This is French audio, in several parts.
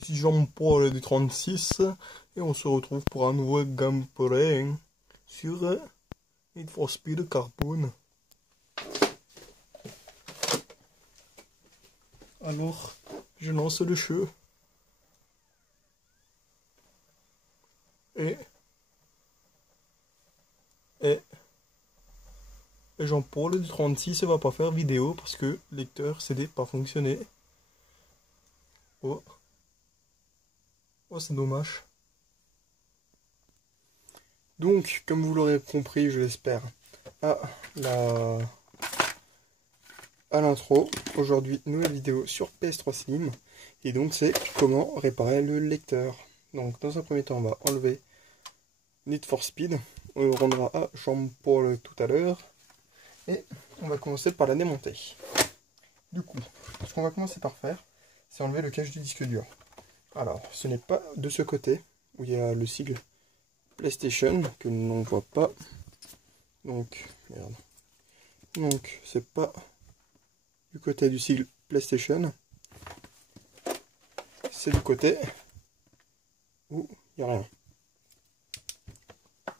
Ici Jean-Paul du 36 et on se retrouve pour un nouveau gameplay sur Need for Speed Carbone. Alors, je lance le jeu et Jean-Paul du 36 ne va pas faire vidéo parce que le lecteur CD pas fonctionné. Oh, c'est dommage. Donc, comme vous l'aurez compris, je l'espère, à l'intro, aujourd'hui, nouvelle vidéo sur PS3 Slim. Et donc, c'est comment réparer le lecteur. Donc, dans un premier temps, on va enlever Need for Speed. On le rendra à Jean-Paul tout à l'heure. Et on va commencer par la démonter. Du coup, ce qu'on va commencer par faire, c'est enlever le cache du disque dur. Alors, ce n'est pas de ce côté, où il y a le sigle PlayStation, que l'on ne voit pas. Donc, merde. Donc, c'est pas du côté du sigle PlayStation. C'est du côté où il n'y a rien.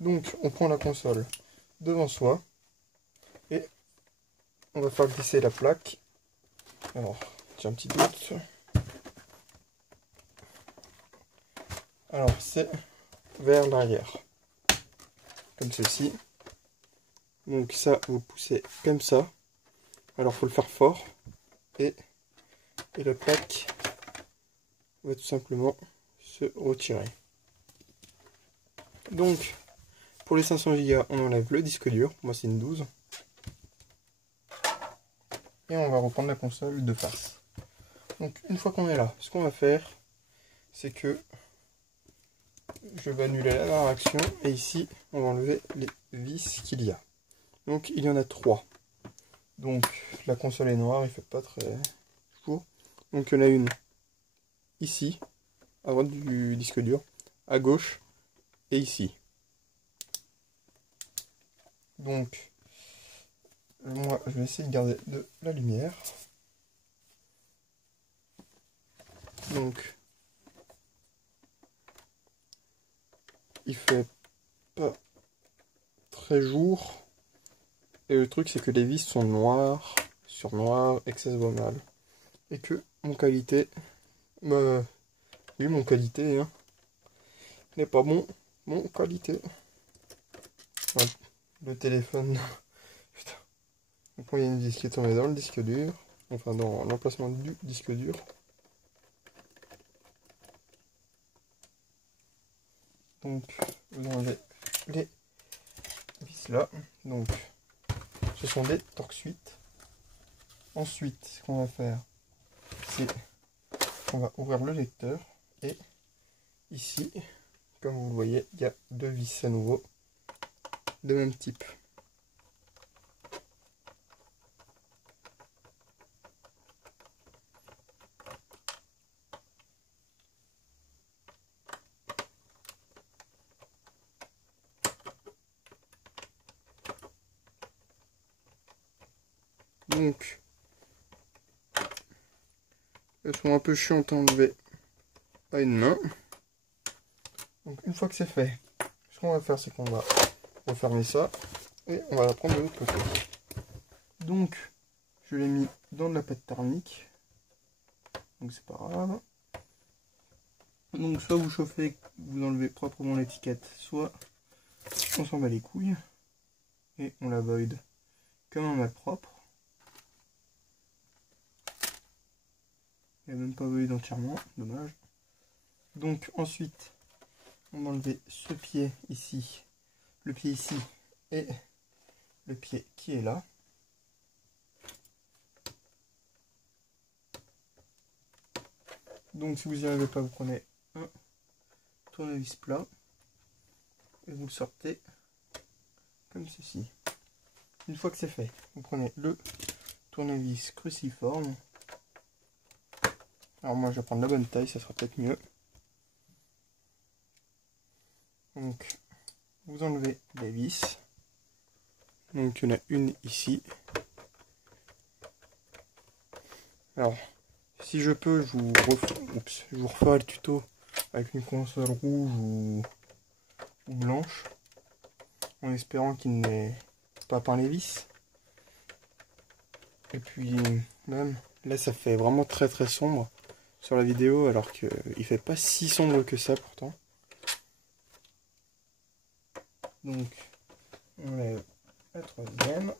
Donc, on prend la console devant soi. Et on va faire glisser la plaque. Alors, j'ai un petit doute. Alors, c'est vers l'arrière. Comme ceci. Donc ça, vous poussez comme ça. Alors, il faut le faire fort. Et la plaque va tout simplement se retirer. Donc, pour les 500 Go, on enlève le disque dur. Moi, c'est une 12. Et on va reprendre la console de face. Donc, une fois qu'on est là, ce qu'on va faire, c'est que je vais annuler la réaction. Et ici, on va enlever les vis qu'il y a. Donc, il y en a 3. Donc, la console est noire, il ne fait pas très chaud. Donc, il y en a une ici, à droite du disque dur, à gauche, et ici. Donc, moi, je vais essayer de garder de la lumière. Donc, il fait pas très jour. Et le truc, c'est que les vis sont noires sur noir et que ça se voit mal. Et que mon qualité, oui, mon qualité, hein, n'est pas bon. Mon qualité. Ouais, le téléphone. Putain. Donc, il y a une vis qui est tombée dans le disque dur. Enfin, dans l'emplacement du disque dur. Donc, vous enlevez les vis là. Donc, ce sont des torque-suites. Ensuite, ce qu'on va faire, c'est qu'on va ouvrir le lecteur. Et ici, comme vous le voyez, il y a 2 vis à nouveau, de même type. Donc, elles sont un peu chiantes à enlever à une main. Donc, une fois que c'est fait, ce qu'on va faire, c'est qu'on va refermer ça et on va la prendre de l'autre côté. Donc, je l'ai mis dans de la pâte thermique. Donc, c'est pas grave. Donc, soit vous chauffez, vous enlevez proprement l'étiquette, soit on s'en bat les couilles et on la void comme un malpropre. Il n'y a même pas void entièrement, dommage. Donc ensuite, on va enlever ce pied ici, le pied ici et le pied qui est là. Donc si vous n'y arrivez pas, vous prenez un tournevis plat et vous le sortez comme ceci. Une fois que c'est fait, vous prenez le tournevis cruciforme. Alors moi je vais prendre la bonne taille, ça sera peut-être mieux. Donc vous enlevez les vis. Donc il y en a une ici. Alors Si je peux, je vous referai le tuto avec une console rouge ou blanche, en espérant qu'il n'ait pas peint les vis. Et puis même là, ça fait vraiment très très sombre sur la vidéo, alors qu'il fait pas si sombre que ça pourtant. Donc on lève la troisième.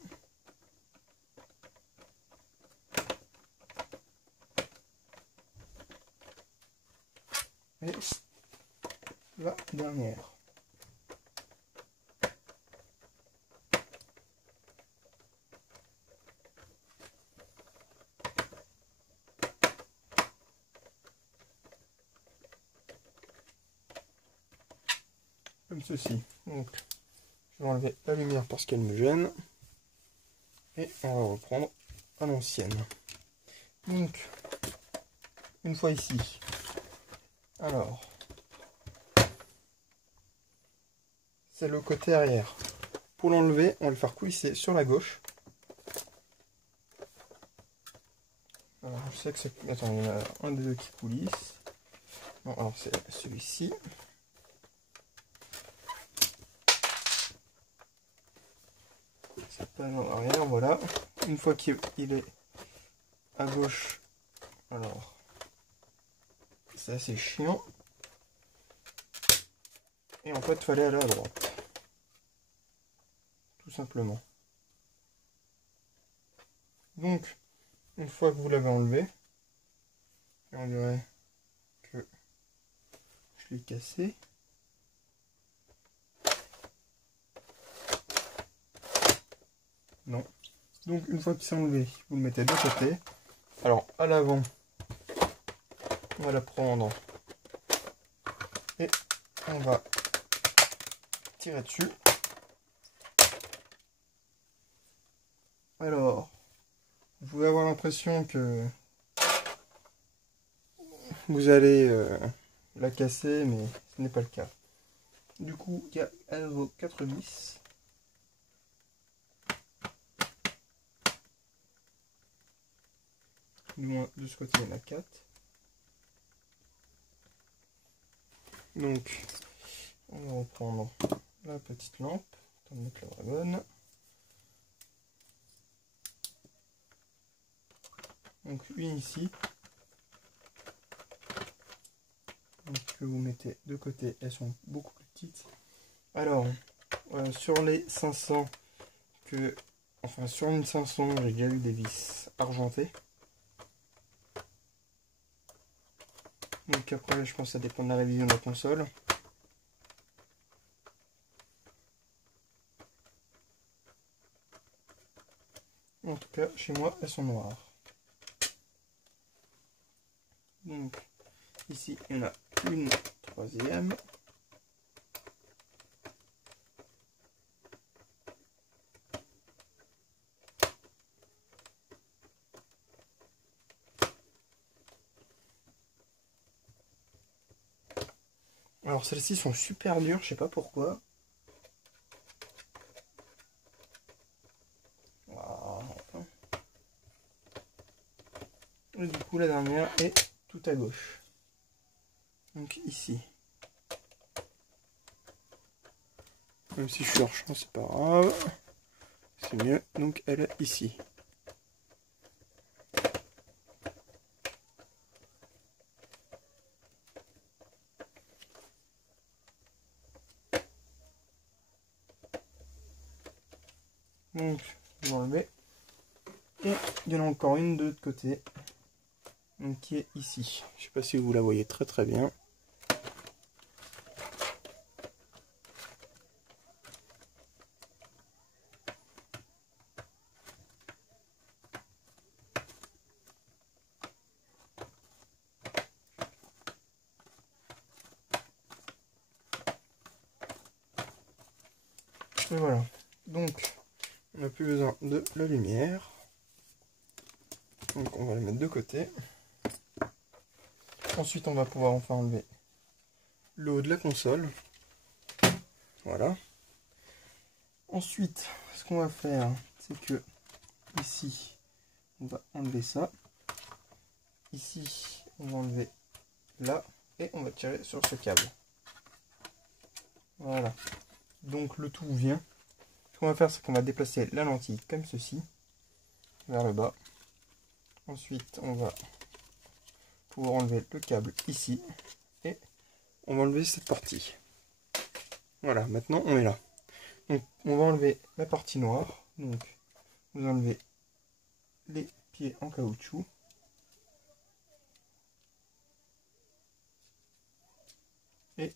Et la dernière. Comme ceci. Donc je vais enlever la lumière parce qu'elle me gêne. Et on va reprendre à l'ancienne. Donc, une fois ici. Alors, c'est le côté arrière. Pour l'enlever, on va le faire coulisser sur la gauche. Alors, je sais que c'est... Attends, il y en a un des deux qui coulisse. Non, alors c'est celui-ci. Ça passe en arrière, voilà. Une fois qu'il est à gauche, alors, c'est assez chiant. Et en fait, il fallait aller à droite. Tout simplement. Donc, une fois que vous l'avez enlevé, on dirait que je l'ai cassé. Non. Donc, une fois que c'est enlevé, vous le mettez de côté. Alors, à l'avant, on va la prendre et on va tirer dessus. Alors, vous pouvez avoir l'impression que vous allez la casser, mais ce n'est pas le cas. Du coup, il y a à nouveau 4 vis. Du moins, de ce côté, il y en a 4. Donc, on va reprendre la petite lampe. On va mettre la bonne. Donc, une ici. Donc, que vous mettez de côté, elles sont beaucoup plus petites. Alors, sur les 500 enfin sur une 500, j'ai déjà eu des vis argentées. Donc après, je pense que ça dépend de la révision de la console. En tout cas, chez moi, elles sont noires. Donc, ici, il y en a une troisième. Alors, celles-ci sont super dures, je sais pas pourquoi. Voilà. Et du coup, la dernière est tout à gauche. Donc, ici. Même si je suis hors champ, c'est pas grave. C'est mieux. Donc, elle est ici. Donc, je vais enlever. Et il y en a encore une de l'autre côté. Donc, qui est ici. Je sais pas si vous la voyez très très bien. Et voilà. Donc, on n'a plus besoin de la lumière. Donc, on va la mettre de côté. Ensuite, on va pouvoir enfin enlever le haut de la console. Voilà. Ensuite, ce qu'on va faire, c'est que ici, on va enlever ça. ici, on va enlever là et on va tirer sur ce câble. Voilà. Donc le tout vient. Ce qu'on va faire, c'est qu'on va déplacer la lentille comme ceci, vers le bas. Ensuite, on va pouvoir enlever le câble ici. Et on va enlever cette partie. Voilà, maintenant on est là. Donc on va enlever la partie noire. Donc vous enlevez les pieds en caoutchouc. Et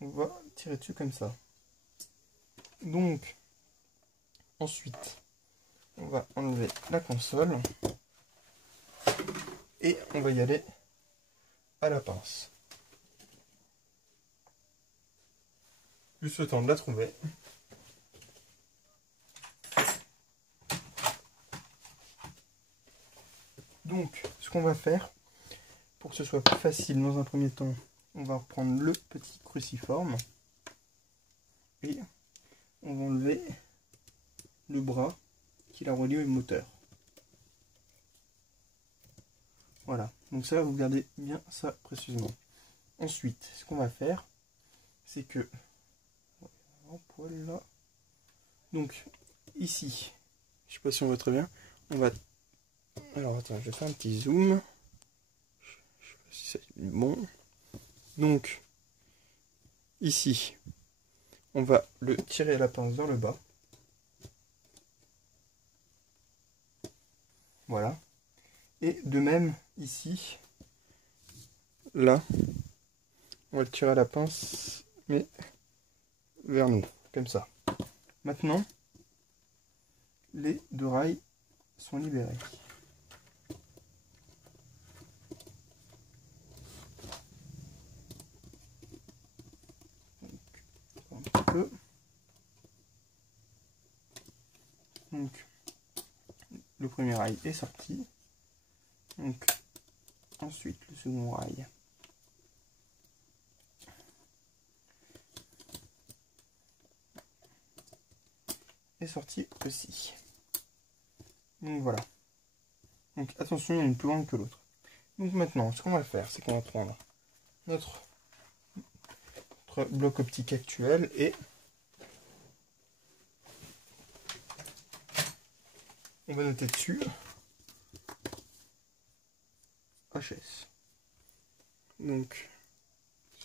on va tirer dessus comme ça. Donc ensuite on va enlever la console et on va y aller à la pince. Juste le temps de la trouver. Donc ce qu'on va faire pour que ce soit plus facile, dans un premier temps on va reprendre le petit cruciforme et on va enlever le bras qui la relie au moteur. Voilà, donc ça, vous gardez bien ça précisément. Ensuite, ce qu'on va faire, c'est que... Voilà. Donc, ici, je sais pas si on voit très bien, on va... Alors, attends, je vais faire un petit zoom. Je sais pas si c'est bon. Donc, ici, on va le tirer à la pince dans le bas. Voilà. Et de même, ici, là, on va le tirer à la pince, mais vers nous, comme ça. Maintenant, les deux rails sont libérés. Donc, un petit peu. Donc, le premier rail est sorti. Donc, ensuite, le second rail. Est sorti aussi. Donc voilà. Donc attention, il y en a une plus grande que l'autre. Donc maintenant, ce qu'on va faire, c'est qu'on va prendre notre bloc optique actuel et on va noter dessus HS. Donc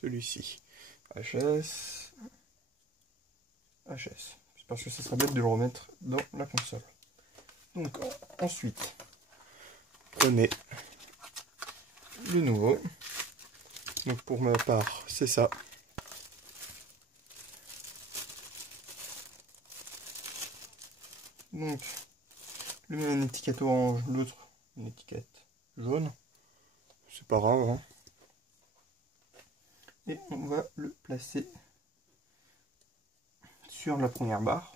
celui-ci. HS. C'est parce que ça serait bête de le remettre dans la console. Donc ensuite, prenez le nouveau. Donc pour ma part, c'est ça. Donc le même une étiquette orange, l'autre une étiquette jaune. C'est pas grave. Hein. Et on va le placer sur la première barre.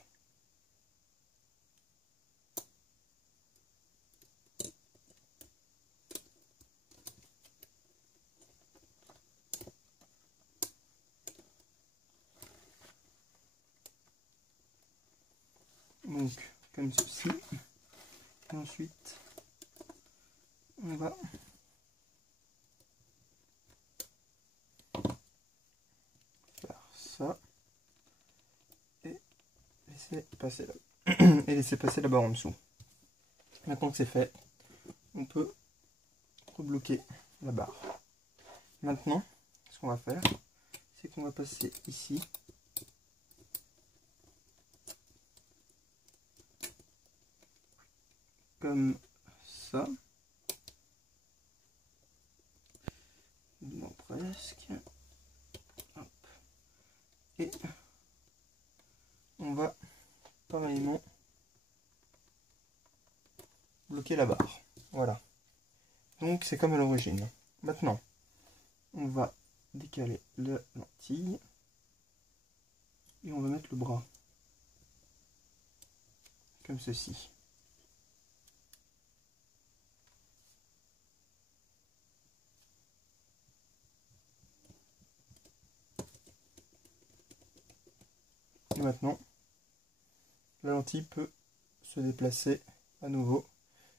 Donc comme ceci. Et ensuite on va faire ça et laisser passer là et laisser passer la barre en dessous. Maintenant que c'est fait, on peut rebloquer la barre. Maintenant, ce qu'on va faire, c'est qu'on va passer ici comme ça. Non, presque. Hop. Et on va pareillement bloquer la barre. Voilà. Donc c'est comme à l'origine. Maintenant, on va décaler la lentille et on va mettre le bras comme ceci. Et maintenant, la lentille peut se déplacer à nouveau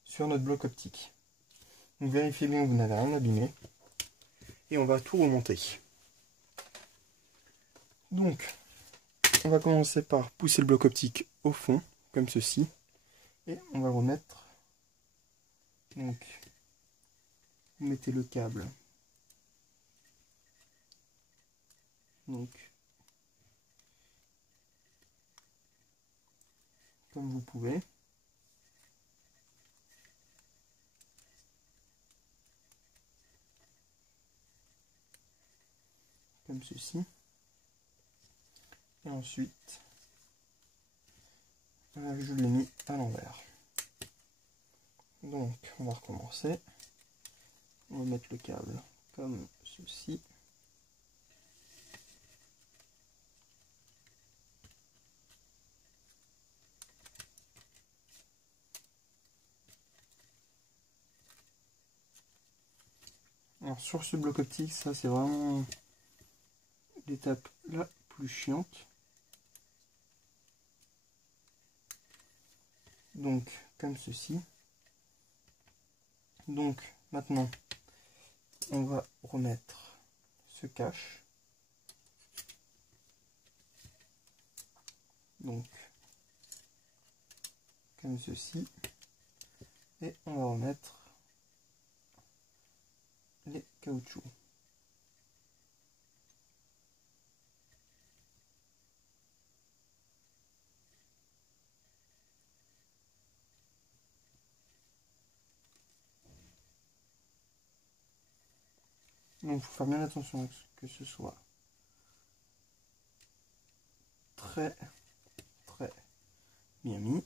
sur notre bloc optique. Donc vérifiez bien que vous n'avez rien abîmé. Et on va tout remonter. Donc, on va commencer par pousser le bloc optique au fond, comme ceci. Et on va le remettre. Donc, vous mettez le câble. Donc, comme vous pouvez. Comme ceci. Et ensuite, je l'ai mis à l'envers. Donc, on va recommencer. On va mettre le câble comme ceci. Alors sur ce bloc optique, ça c'est vraiment l'étape la plus chiante. Donc comme ceci. Donc maintenant on va remettre ce cache. Donc comme ceci. Et on va remettre les caoutchoucs. Donc il faut faire bien attention que ce soit très bien mis.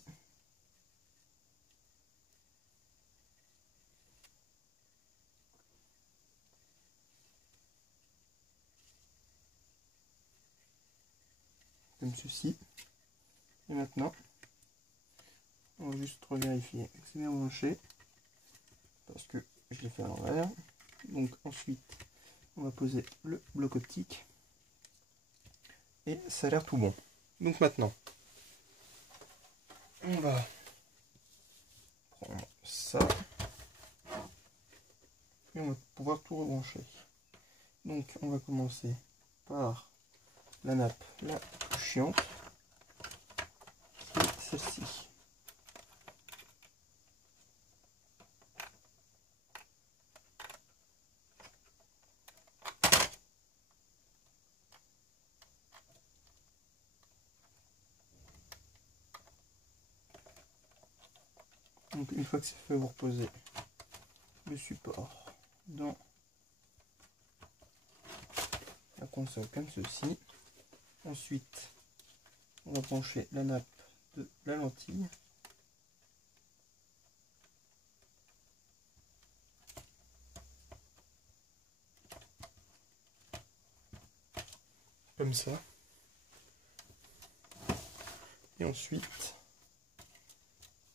Comme ceci. Et maintenant, on va juste revérifier que c'est bien branché. Parce que je l'ai fait à l'envers. Donc ensuite, on va poser le bloc optique. Et ça a l'air tout bon. Donc maintenant, on va prendre ça. Et on va pouvoir tout rebrancher. Donc on va commencer par la nappe la plus chiante. Et celle-ci. Donc une fois que c'est fait, vous reposez le support dans la console comme ceci. Ensuite, on va brancher la nappe de la lentille. Comme ça. Et ensuite,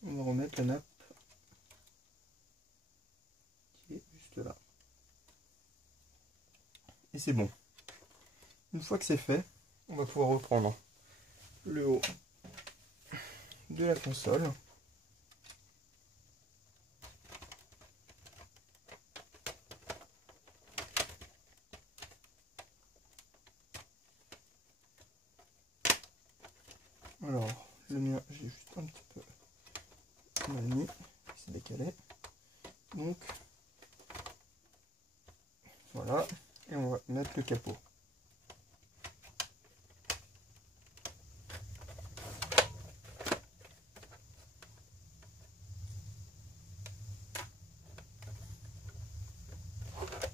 on va remettre la nappe qui est juste là. Et c'est bon. Une fois que c'est fait, on va pouvoir reprendre le haut de la console. Alors, le mien, j'ai juste un petit peu mal mis, c'est décalé. Donc, voilà, et on va mettre le capot.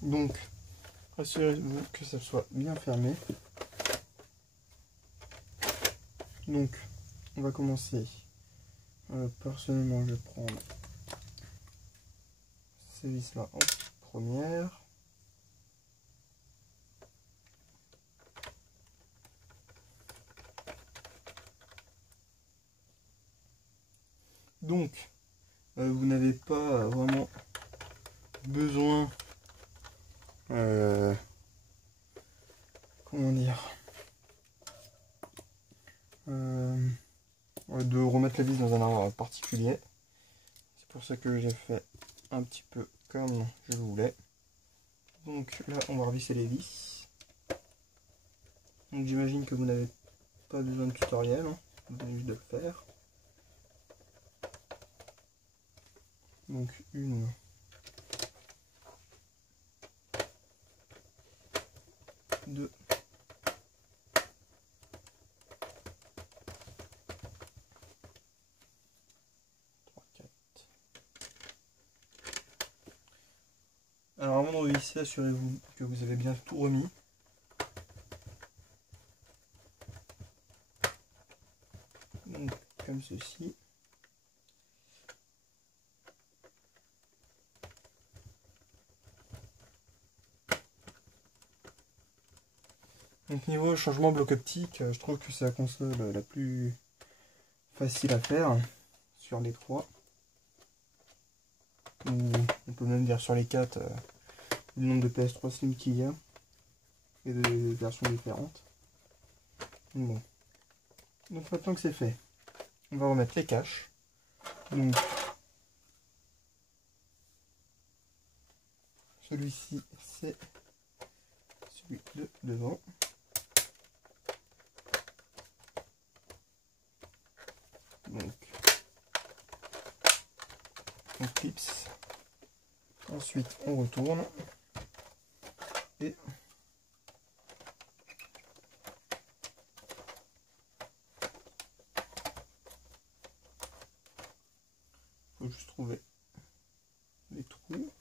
Donc, assurez-vous que ça soit bien fermé. Donc, on va commencer. Personnellement, je vais prendre ces vis-là en première. Donc, vous n'avez pas vraiment besoin, comment dire, de remettre la vis dans un endroit particulier. C'est pour ça que j'ai fait un petit peu comme je le voulais. Donc là, on va revisser les vis. Donc j'imagine que vous n'avez pas besoin de tutoriel, hein. Vous avez juste de le faire. Donc une, deux, trois, quatre. Alors avant de revisser, assurez-vous que vous avez bien tout remis. Donc comme ceci. Donc niveau changement bloc optique, je trouve que c'est la console la plus facile à faire sur les trois. Ou on peut même dire sur les quatre, le nombre de PS3 Slim qu'il y a et de versions différentes. Bon. Donc maintenant que c'est fait, on va remettre les caches. Donc celui-ci c'est celui de devant. Donc on clipse. Ensuite on retourne. Et faut juste trouver les trous.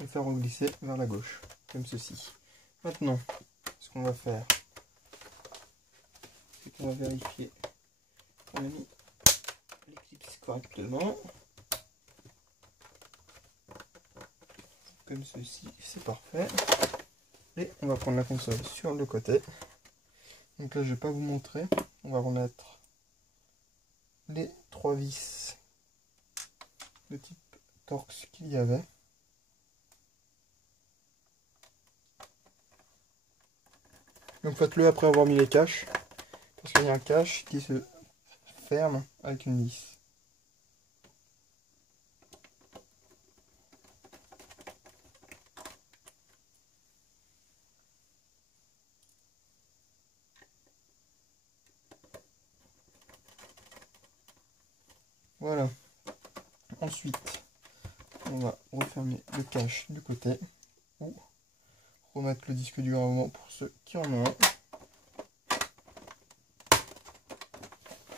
Et faire reglisser vers la gauche, comme ceci. Maintenant, ce qu'on va faire, c'est qu'on va vérifier qu'on a mis les clips correctement. Comme ceci, c'est parfait. Et on va prendre la console sur le côté. Donc là, je ne vais pas vous montrer. On va remettre les trois vis de type Torx qu'il y avait. Donc faites-le après avoir mis les caches, parce qu'il y a un cache qui se ferme avec une vis. Voilà. Ensuite, on va refermer le cache du côté ou remettre le disque dur avant pour ceux qui en ont un.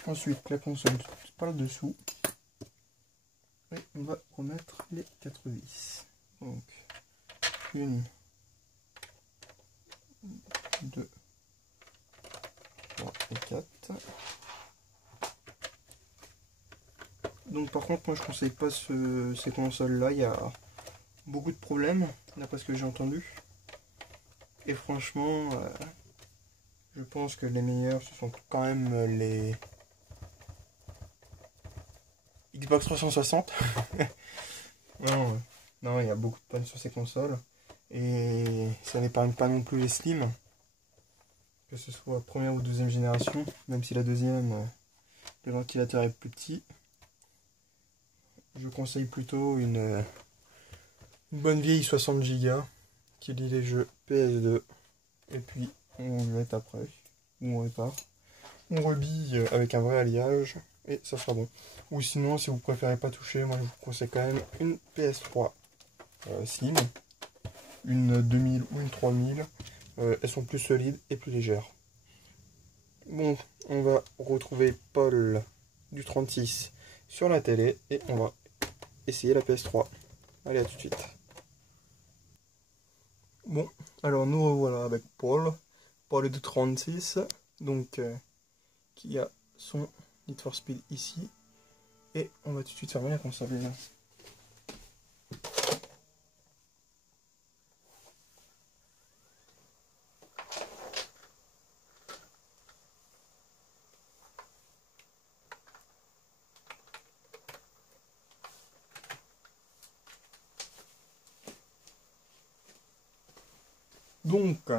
Ensuite, la console par le dessous. Et on va remettre les 4 vis. Donc, 1, 2, 3 et 4. Donc par contre, moi je conseille pas ces consoles là, il y a beaucoup de problèmes, d'après ce que j'ai entendu. Et franchement, je pense que les meilleurs, ce sont quand même les Xbox 360. Non, non, il y a beaucoup de pannes sur ces consoles. Et ça n'épargne pas non plus les Slim. Que ce soit première ou deuxième génération, même si la deuxième, le ventilateur est plus petit. Je conseille plutôt une bonne vieille 60 Go qui lit les jeux PS2. Et puis on jette après, ou on répare. On rebille avec un vrai alliage et ça sera bon. Ou sinon, si vous préférez pas toucher, moi je vous conseille quand même une PS3 Slim, une 2000 ou une 3000. Elles sont plus solides et plus légères. Bon, on va retrouver Paul du 36 sur la télé et on va essayer la PS3. Allez, à tout de suite. Bon, alors nous revoilà avec Paul du 36, donc qui a son Need for Speed ici. Et on va tout de suite fermer la console. Donc,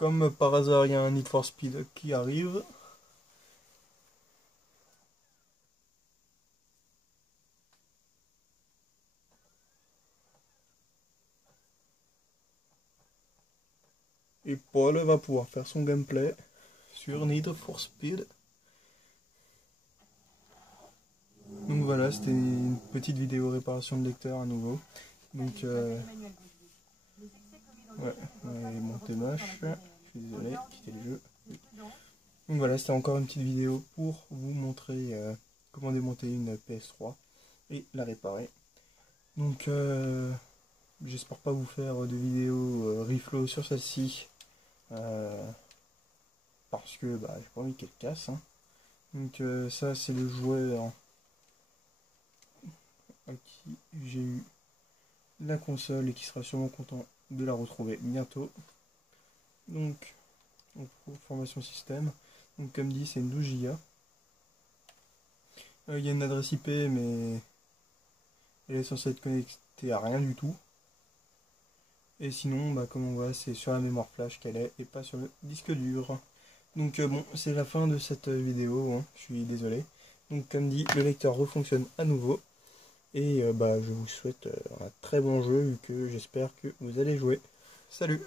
Comme par hasard, il y a un Need for Speed qui arrive. Et Paul va pouvoir faire son gameplay sur Need for Speed. Donc voilà, c'était une petite vidéo réparation de lecteur à nouveau. Donc ouais, monter moche. Je suis désolé, quitter le jeu. Donc voilà, c'était encore une petite vidéo pour vous montrer comment démonter une PS3 et la réparer. Donc j'espère pas vous faire de vidéos reflow sur celle-ci. Parce que bah, j'ai pas envie qu'elle casse. Hein. Donc ça c'est le joueur à qui j'ai eu la console et qui sera sûrement content de la retrouver bientôt. Donc on trouve formation système. Donc comme dit c'est une 12 Go. Il y a une adresse IP mais elle est censée être connectée à rien du tout. Et sinon bah, comme on voit c'est sur la mémoire flash qu'elle est et pas sur le disque dur. Donc bon c'est la fin de cette vidéo, hein. Je suis désolé. Donc comme dit le lecteur refonctionne à nouveau. Et bah, je vous souhaite un très bon jeu vu que j'espère que vous allez jouer. Salut!